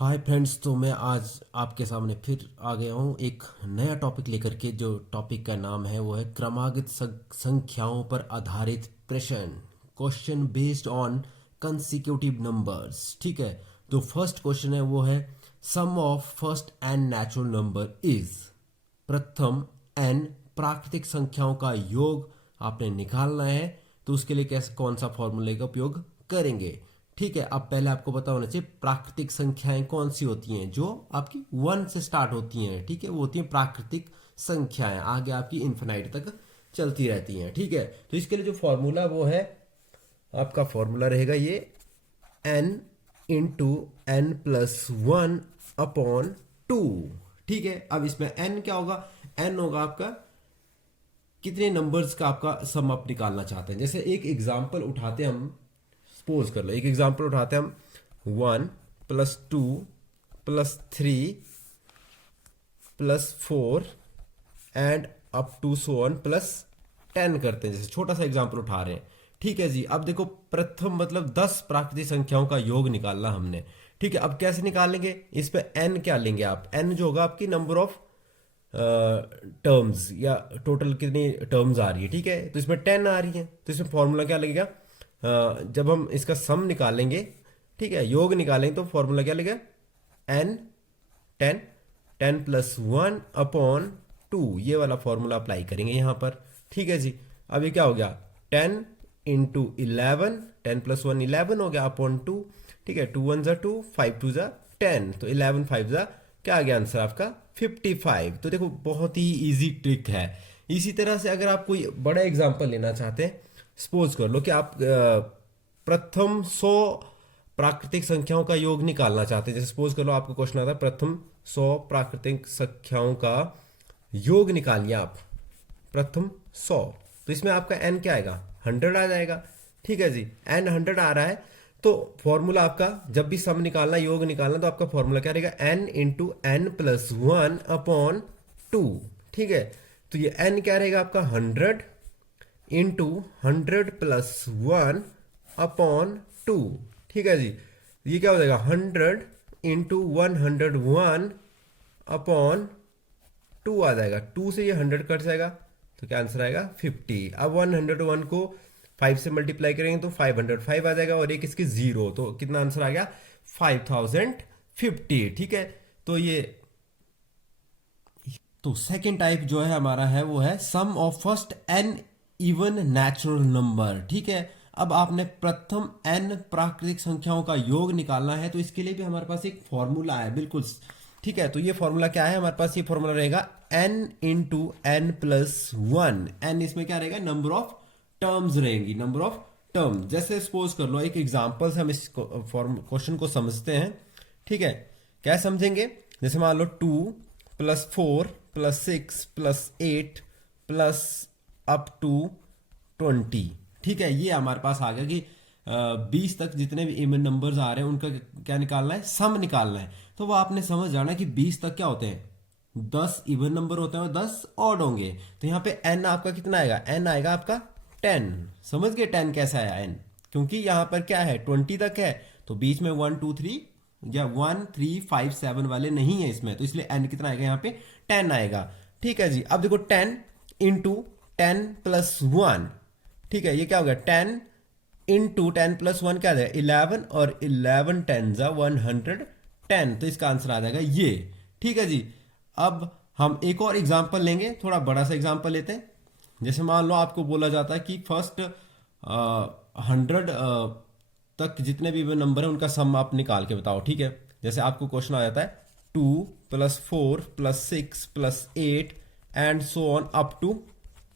Hi friends. तो मैं आज आपके सामने फिर आ गया हूँ एक नया टॉपिक लेकर के। जो टॉपिक का नाम है वो है क्रमागत संख्याओं पर आधारित प्रश्न, question based on consecutive numbers. ठीक है, तो फर्स्ट क्वेश्चन है वो है sum of first N natural number is. प्रथम एन प्राकृतिक संख्याओं का योग आपने निकालना है, तो उसके लिए कैसे कौन सा फॉर्मूले का उपयोग करेंगे। ठीक है, अब पहले आपको पता होना चाहिए प्राकृतिक संख्याएं कौन सी होती हैं, जो आपकी वन से स्टार्ट होती हैं। ठीक है, वो होती हैं प्राकृतिक संख्याएं, आगे आपकी इन्फिनाइट तक चलती रहती हैं। ठीक है, तो इसके लिए जो फॉर्मूला वो है, आपका फॉर्मूला रहेगा ये n into n plus one upon two. ठीक है, अब इसमें एन क्या होगा, एन होगा आपका कितने नंबर्स का आपका सम आप निकालना चाहते हैं। जैसे एक एग्जांपल उठाते हैं हम, सपोज कर लो एक एग्जांपल उठाते हैं हम, 1 + 2 + 3 + 4 and up to so on +10 करते हैं। जैसे छोटा सा एग्जांपल उठा रहे हैं। ठीक है जी, अब देखो प्रथम मतलब 10 प्राकृतिक संख्याओं का योग निकालना हमने। ठीक है, अब कैसे निकालेंगे, इस पे एन क्या लेंगे आप, एन जो होगा आपकी नंबर ऑफ टर्म्स या टोटल कितनी टर्म्स आ रही है। ठीक है, तो इसमें 10 आ रही है, तो इसमें फॉर्मूला क्या लगेगा, जब हम इसका सम निकालेंगे, ठीक है, योग निकालेंगे, तो फॉर्मूला क्या लगेगा, एन 10 10 + 1 अपॉन 2, ये वाला फॉर्मूला अप्लाई करेंगे यहाँ पर। ठीक है जी, अब ये क्या हो गया, 10 इंटू 11, 10 + 1 11 हो गया अपॉन 2। ठीक है, 2 1 = 2, 5 2 = 10, तो 11 5 क्या आ गया आंसर आपका 55। तो देखो बहुत ही इजी ट्रिक है। इसी तरह से अगर आप कोई बड़ा एग्जांपल लेना चाहते हैं, सपोज कर लो कि आप प्रथम 100 प्राकृतिक संख्याओं का योग निकालना चाहते हैं। जैसे सपोज कर लो आपको क्वेश्चन आता है प्रथम 100 प्राकृतिक संख्याओं का योग निकालिए आप, प्रथम 100, तो इसमें आपका एन क्या आएगा, 100 आ जाएगा। ठीक है जी, एन 100 आ रहा है, तो फॉर्मूला आपका जब भी सम निकालना, योग निकालना, तो आपका फॉर्मूला क्या रहेगा, n into n plus 1 upon 2। ठीक है, तो ये एन क्या रहेगा आपका 100 इंटू 100 + 1 अपॉन 2। ठीक है जी, ये क्या हो जाएगा 100 इंटू 101 अपॉन 2 आ जाएगा। 2 से ये 100 कट जाएगा, तो क्या आंसर आएगा 50। अब 101 को 5 से मल्टीप्लाई करेंगे तो 505 आ जाएगा, और एक इसकी 0, तो कितना आंसर आ गया 5050। ठीक है, तो ये तो सेकेंड टाइप जो है हमारा है वो है sum of first N even natural number. ठीक है, अब आपने प्रथम एन प्राकृतिक संख्याओं का योग निकालना है, तो इसके लिए भी हमारे पास एक फॉर्मूला है, बिल्कुल। ठीक है, तो ये फॉर्मूला क्या है हमारे पास, ये फॉर्मूला रहेगा n into n plus 1। N इसमें क्या रहेगा, नंबर ऑफ टर्म्स रहेंगी, नंबर ऑफ टर्म। जैसे सपोज कर लो एक एग्जांपल से हम इस क्वेश्चन को समझते हैं। ठीक है, क्या समझेंगे, जैसे मान लो 2 + 4 + 6 + 8 प्लस अप टू 20। ठीक है, ये हमारे पास आ गया कि 20 तक जितने भी इवन नंबर्स आ रहे हैं उनका क्या निकालना है, सम निकालना है। तो वो आपने समझ जाना कि 20 तक क्या होते हैं, 10 इवन नंबर होते हैं और 10 ऑड होंगे। तो यहाँ पे एन आपका कितना आएगा, एन आएगा आपका 10। समझ गए 10 कैसा आया एन, क्योंकि यहाँ पर क्या है 20 तक है, तो बीच में 1 2 3 या 1 3 5 7 वाले नहीं है इसमें, तो इसलिए एन कितना आएगा यहाँ पे 10 आएगा। ठीक है जी, अब देखो 10 इंटू 10 + 1। ठीक है, ये क्या हो गया 10 इंटू 10 + 1 क्या आ जाएगा 11, और 11 10 = 110, तो इसका आंसर आ जाएगा ये। ठीक है जी, अब हम एक और एग्जांपल लेंगे, थोड़ा बड़ा सा एग्जांपल लेते हैं। जैसे मान लो आपको बोला जाता है कि फर्स्ट 100 तक जितने भी नंबर है उनका सम आप निकाल के बताओ। ठीक है, जैसे आपको क्वेश्चन आ जाता है 2 + 4 + 6 + 8 and so on up to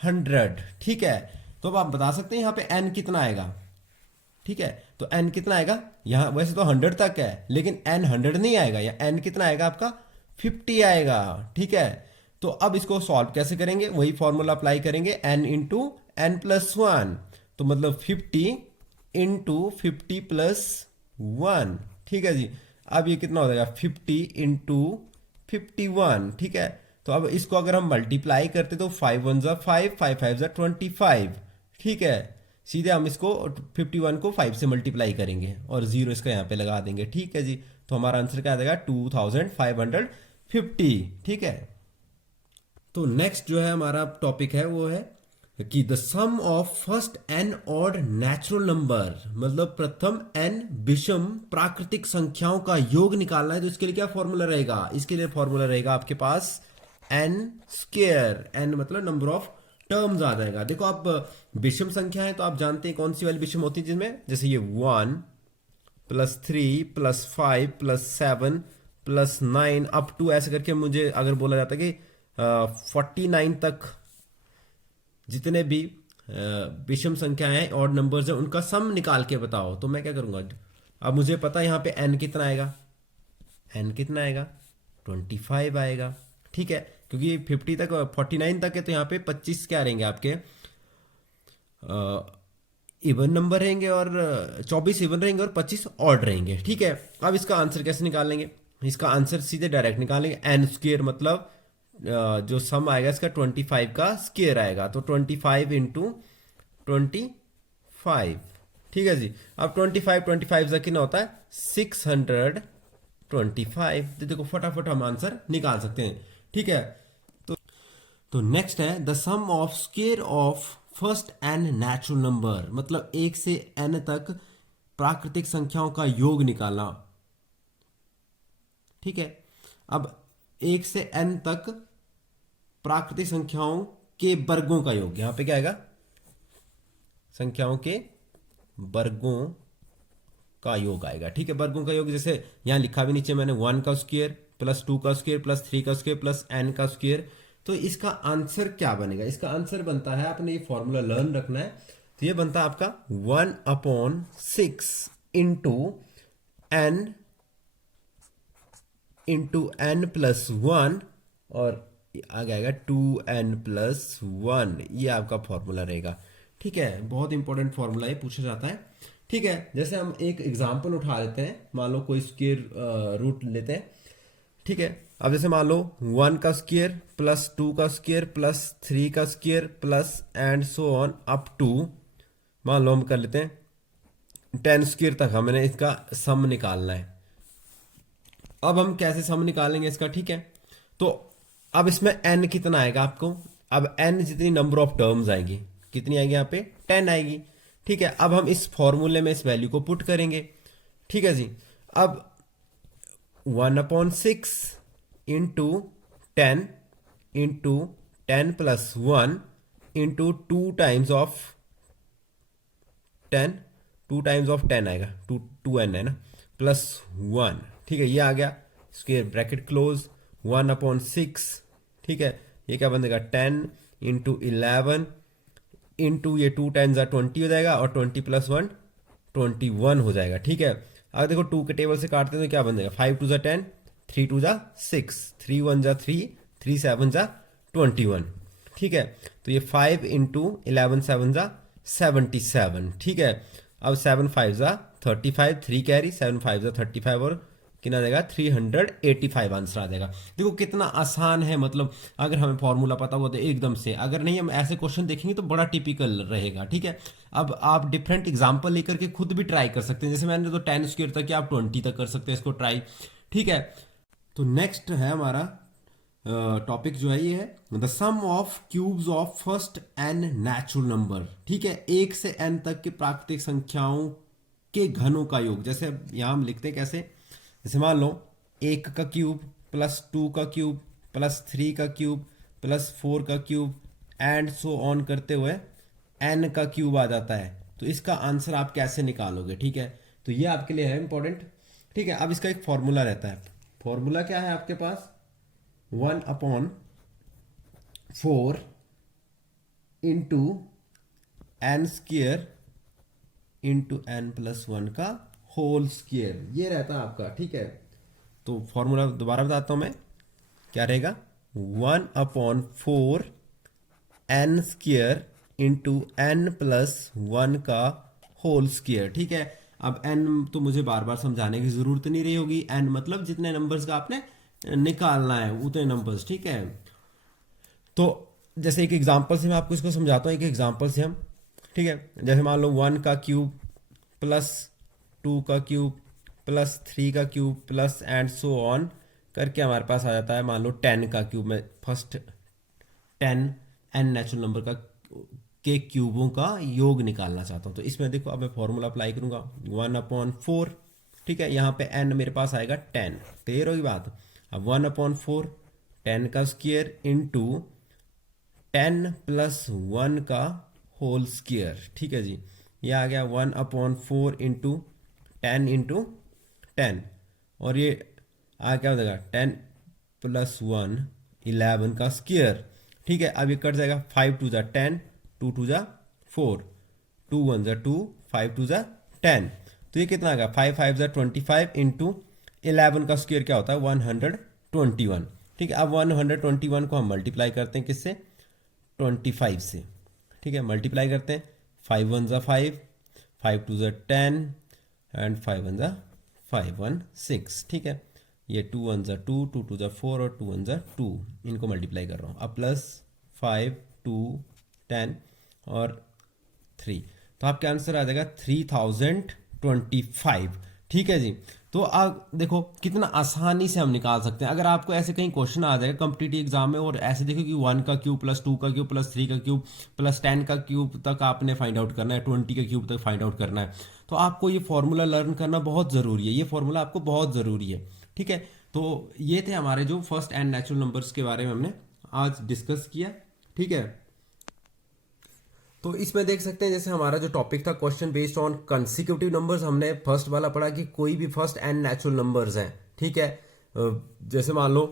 100। ठीक है, तो अब आप बता सकते हैं यहाँ पे n कितना आएगा। ठीक है, तो n कितना आएगा, यहाँ वैसे तो 100 तक है, लेकिन n 100 नहीं आएगा, या n कितना आएगा आपका 50 आएगा। ठीक है, तो अब इसको सॉल्व कैसे करेंगे, वही फॉर्मूला अप्लाई करेंगे, n इंटू एन प्लस 1, तो मतलब 50 इंटू 50 + 1। ठीक है जी, अब ये कितना हो जाएगा 50 इंटू 51। ठीक है, तो अब इसको अगर हम मल्टीप्लाई करते तो 5 1 = 5, 5 5 = 25। ठीक है, सीधे हम इसको 51 को 5 से मल्टीप्लाई करेंगे और 0 इसका यहाँ पे लगा देंगे। ठीक है जी, तो हमारा आंसर क्या आ जाएगा 2550। ठीक है, तो नेक्स्ट जो है हमारा टॉपिक है वो है कि the sum of first n odd natural number, मतलब प्रथम एन विषम प्राकृतिक संख्याओं का योग निकालना है। तो इसके लिए क्या फॉर्मूला रहेगा? इसके लिए फॉर्मूला रहेगा आपके पास एन स्क्वायर। एन मतलब नंबर ऑफ टर्म्स आ जाएगा। देखो आप विषम संख्या है तो आप जानते हैं कौन सी वाली विषम होती है, जिसमें जैसे ये 1 +3 +5 +7 +9 अप टू ऐसे करके मुझे अगर बोला जाता है कि 49 तक जितने भी विषम संख्याएं हैं ऑड नंबर्स हैं उनका सम निकाल के बताओ। तो मैं क्या करूंगा, अब मुझे पता है यहाँ पे n कितना आएगा, n कितना आएगा 25 आएगा। ठीक है, क्योंकि 50 तक 49 तक है तो यहाँ पे 25 क्या रहेंगे आपके इवन नंबर रहेंगे और 24 इवन रहेंगे और 25 ऑड रहेंगे। ठीक है, अब इसका आंसर कैसे निकालेंगे? इसका आंसर सीधे डायरेक्ट निकालेंगे। एन स्क्वेयर मतलब जो सम आएगा इसका 25 का स्क्वायर आएगा, तो 25 इंटू 25। ठीक है जी, अब 25 से कितना होता है 625। तो देखो फटाफट हम आंसर निकाल सकते हैं। ठीक है, तो नेक्स्ट है the sum of square of first N natural number, मतलब 1 से n तक प्राकृतिक संख्याओं का योग निकालना। ठीक है, अब 1 से n तक प्राकृतिक संख्याओं के वर्गों का योग, यहां पे क्या आएगा संख्याओं के वर्गों का योग आएगा। ठीक है, वर्गों का योग जैसे यहां लिखा भी नीचे मैंने 1 का स्क्वायर +2 का स्क्वायर +3 का स्क्वायर +n का स्क्वायर। तो इसका आंसर क्या बनेगा? इसका आंसर बनता है, आपने ये फॉर्मूला लर्न रखना है, तो ये बनता है आपका 1/6 इंटू n + 1 और आगे आएगा 2n + 1। ये आपका फॉर्मूला रहेगा। ठीक है, बहुत इंपॉर्टेंट फॉर्मूला ये पूछा जाता है। ठीक है, जैसे हम एक एग्जांपल उठा लेते हैं, मान लो कोई स्क्वायर रूट लेते हैं। ठीक है, अब जैसे मान लो 1 का स्क्वायर +2 का स्क्वायर +3 का square plus and so on up to, मान लो हम कर लेते हैं 10 स्क्वायर तक हमें इसका सम निकालना है। अब हम कैसे सम निकालेंगे इसका? ठीक है, तो अब इसमें n कितना आएगा आपको, अब n जितनी नंबर ऑफ टर्म्स आएगी कितनी आएगी, यहाँ पे 10 आएगी। ठीक है, अब हम इस फॉर्मूले में इस वैल्यू को पुट करेंगे। ठीक है जी, अब 1/6 into 10 into 10 + 1 into 2 times of 10, 2 times of 10 आएगा, 2n है ना, +1। ठीक है, ये आ गया स्क्वायर ब्रैकेट क्लोज 1/6। ठीक है, ये क्या बनेगा 10 इंटू 11 इंटू ये 2 टाइम्स 20 हो जाएगा और 20 + 1 21 हो जाएगा। ठीक है, अगर देखो 2 के टेबल से काटते हैं तो क्या बन जाएगा 5 2 10, 3 2 6, 3 1 3, 3 7 21। ठीक है, तो ये 5 इंटू 11 7 77। ठीक है, अब 7 5 35, 3 कैरी 7 5 35 और कितना देगा 385 आंसर आ जाएगा। देखो कितना आसान है, मतलब अगर हमें फॉर्मूला पता हो तो एकदम से, अगर नहीं हम ऐसे क्वेश्चन देखेंगे तो बड़ा टिपिकल रहेगा। ठीक है, अब आप डिफरेंट एग्जांपल लेकर के खुद भी ट्राई कर सकते हैं, जैसे मैंने तो 10 स्क्वायर तक या आप 20 तक कर सकते हैं इसको ट्राई। ठीक है, तो नेक्स्ट है हमारा टॉपिक जो है ये है the sum of cubes of first n natural number. ठीक है, 1 से n तक के प्राकृतिक संख्याओं के घनों का योग। जैसे यहां हम लिखते हैं कैसे, जैसे मान लो 1 का क्यूब +2 का क्यूब +3 का क्यूब +4 का क्यूब एंड सो ऑन करते हुए n का क्यूब आ जाता है। तो इसका आंसर आप कैसे निकालोगे? ठीक है, तो ये आपके लिए है इंपॉर्टेंट। ठीक है, अब इसका एक फॉर्मूला रहता है। फॉर्मूला क्या है आपके पास 1/4 into n square into n + 1 का होल स्क्वायर, ये रहता है आपका। ठीक है, तो फॉर्मूला दोबारा बताता हूं मैं, क्या रहेगा 1/4 n स्क्वायर इंटू n + 1 का होल स्क्वायर। ठीक है, अब n तो मुझे बार बार समझाने की जरूरत नहीं रही होगी, n मतलब जितने नंबर्स का आपने निकालना है उतने नंबर्स। ठीक है, तो जैसे एक एग्जांपल से मैं आपको इसको समझाता हूँ, एक एग्जांपल से हम ठीक है। जैसे मान लो 1 का क्यूब प्लस 2 का क्यूब प्लस 3 का cube plus and so on करके हमारे पास आ जाता है मान लो 10 का क्यूब। मैं फर्स्ट 10 एन नेचुरल नंबर का के क्यूबों का योग निकालना चाहता हूँ। तो इसमें देखो अब मैं फॉर्मूला अप्लाई करूंगा 1/4, ठीक है। यहाँ पे एन मेरे पास आएगा 10, क्लियर होगी बात। अब 1/4 10 का स्क्वायर इंटू 10 प्लस 1 का होल स्क्वायर, ठीक है जी। ये आ गया 1/4 इंटू 10 इंटू 10, और ये आ क्या हो जाएगा 10 प्लस 1 11 का स्क्वायर, ठीक है। अब ये कट जाएगा 5 2 10, 2 2 4, 2 1 2, 5 2 10। तो ये कितना आ गया 5 5 25 इंटू 11 का स्क्वायर क्या होता है 121, ठीक है। अब 121 को हम मल्टीप्लाई करते हैं किससे 25 से, ठीक है। मल्टीप्लाई करते हैं 5 1 5, 5 2 10 एंड 5 1 5 1 6, ठीक है। ये 2 1 2, 2 2 4 और 2 1 2, इनको मल्टीप्लाई कर रहा हूँ। अब प्लस 5 2 10 और 3, तो आपका आंसर आ जाएगा 3025, ठीक है जी। तो अब देखो कितना आसानी से हम निकाल सकते हैं। अगर आपको ऐसे कहीं क्वेश्चन आ जाएगा कॉम्पिटिटिव एग्जाम में और ऐसे देखो कि 1 का क्यूब प्लस 2 का क्यूब प्लस 3 का क्यूब प्लस 10 का क्यूब तक आपने फाइंड आउट करना है, 20 का क्यूब तक फाइंड आउट करना है, तो आपको ये फॉर्मूला लर्न करना बहुत ज़रूरी है। ये फॉर्मूला आपको बहुत ज़रूरी है, ठीक है। तो ये थे हमारे जो फर्स्ट एंड नेचुरल नंबर्स के बारे में हमने आज डिस्कस किया, ठीक है। तो इसमें देख सकते हैं जैसे हमारा जो टॉपिक था question based on consecutive numbers, हमने फर्स्ट वाला पढ़ा कि कोई भी फर्स्ट एंड नेचुरल नंबर्स हैं, ठीक है। जैसे मान लो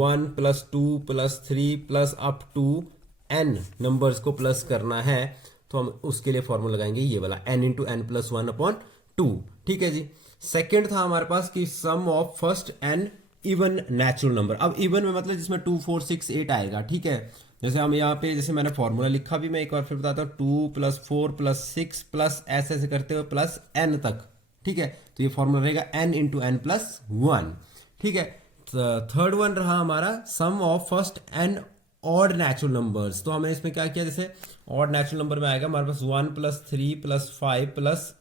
1 plus 2 plus 3 plus up to n numbers को प्लस करना है, तो हम उसके लिए फॉर्मूला लगाएंगे ये वाला n इंटू एन प्लस 1/2, ठीक है जी। सेकेंड था हमारे पास कि sum of first N even natural number. अब इवन में मतलब जिसमें 2 4 6 8 आएगा, ठीक है। जैसे हम यहाँ पे जैसे मैंने फॉर्मूला लिखा भी, मैं एक बार फिर बताता हूँ 2 प्लस 4 प्लस 6 प्लस ऐसे ऐसे करते हुए प्लस n तक, ठीक है। तो ये फॉर्मूला रहेगा n इंटू एन प्लस 1, ठीक है। थर्ड वन रहा हमारा sum of first N odd natural numbers. तो हमें इसमें क्या किया, जैसे ऑड नेचुरल नंबर में आएगा हमारे पास 1 plus 3 plus 5 plus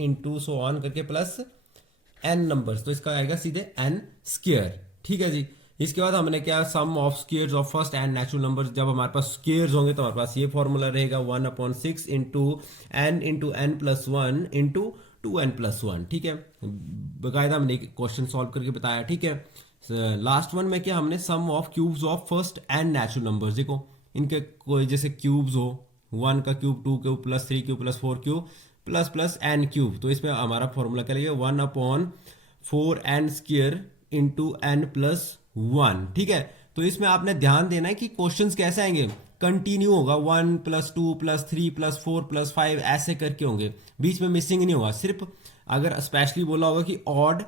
into so on करके प्लस n नंबर्स, तो इसका आएगा सीधे n स्क्वायर, ठीक है जी। इसके बाद हमने क्या sum of squares of first N natural numbers, जब हमारे पास स्क्वायर्स होंगे तो हमारे पास ये फॉर्मूला रहेगा 1/6 into n plus 1 into 2n plus 1, ठीक है। बाकायदा हमने क्वेश्चन सॉल्व करके बताया, ठीक है। लास्ट वन में क्या हमने sum of cubes of first N natural numbers, देखो इनके कोई जैसे क्यूब्स हो 1 का cube 2 cube plus 3 cube plus 4 cube plus plus n cube, तो इसमें हमारा फॉर्मूला क्या लगेगा 1/4n square into n plus 1, ठीक है। तो इसमें आपने ध्यान देना है कि क्वेश्चंस कैसे आएंगे, कंटिन्यू होगा 1 प्लस 2 प्लस 3 प्लस 4 प्लस 5 ऐसे करके होंगे, बीच में मिसिंग नहीं होगा। सिर्फ अगर स्पेशली बोला होगा कि ऑड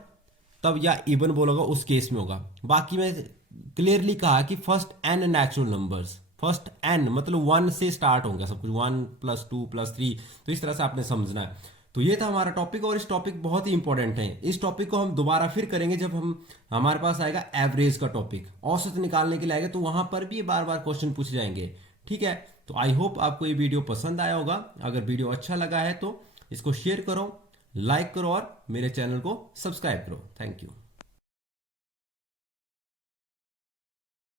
तब या इवन बोला होगा उस केस में होगा। बाकी में क्लियरली कहा कि first N natural numbers, first n मतलब 1 से स्टार्ट होंगे सब कुछ, 1 प्लस 2 प्लस 3, तो इस तरह से आपने समझना है। तो ये था हमारा टॉपिक, और इस टॉपिक बहुत ही इंपॉर्टेंट है। इस टॉपिक को हम दोबारा फिर करेंगे जब हमारे पास आएगा एवरेज का टॉपिक, औसत निकालने के लिए आएगा, तो वहां पर भी बार बार क्वेश्चन पूछे जाएंगे, ठीक है। तो आई होप आपको ये वीडियो पसंद आया होगा। अगर वीडियो अच्छा लगा है तो इसको शेयर करो, लाइक करो और मेरे चैनल को सब्सक्राइब करो। Thank you.